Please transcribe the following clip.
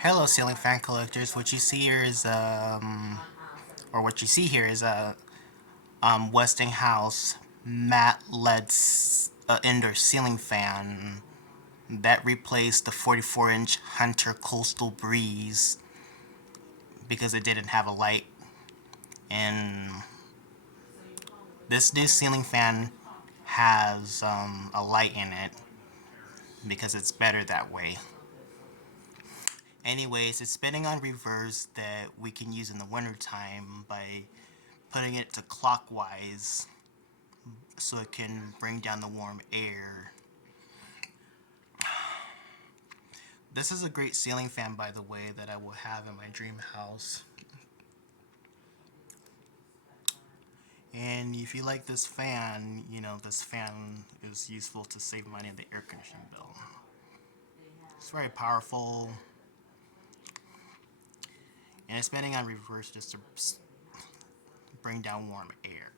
Hello, ceiling fan collectors. What you see here is or what you see here is a Westinghouse Matte Led Indoor ceiling fan that replaced the 44-inch Hunter Coastal Breeze because it didn't have a light. And this new ceiling fan has a light in it because it's better that way. Anyways, it's spinning on reverse that we can use in the wintertime by putting it to clockwise so it can bring down the warm air. This is a great ceiling fan, by the way, that I will have in my dream house. And if you like this fan, this fan is useful to save money on the air conditioning bill. It's very powerful, and it's spinning on reverse just to bring down warm air.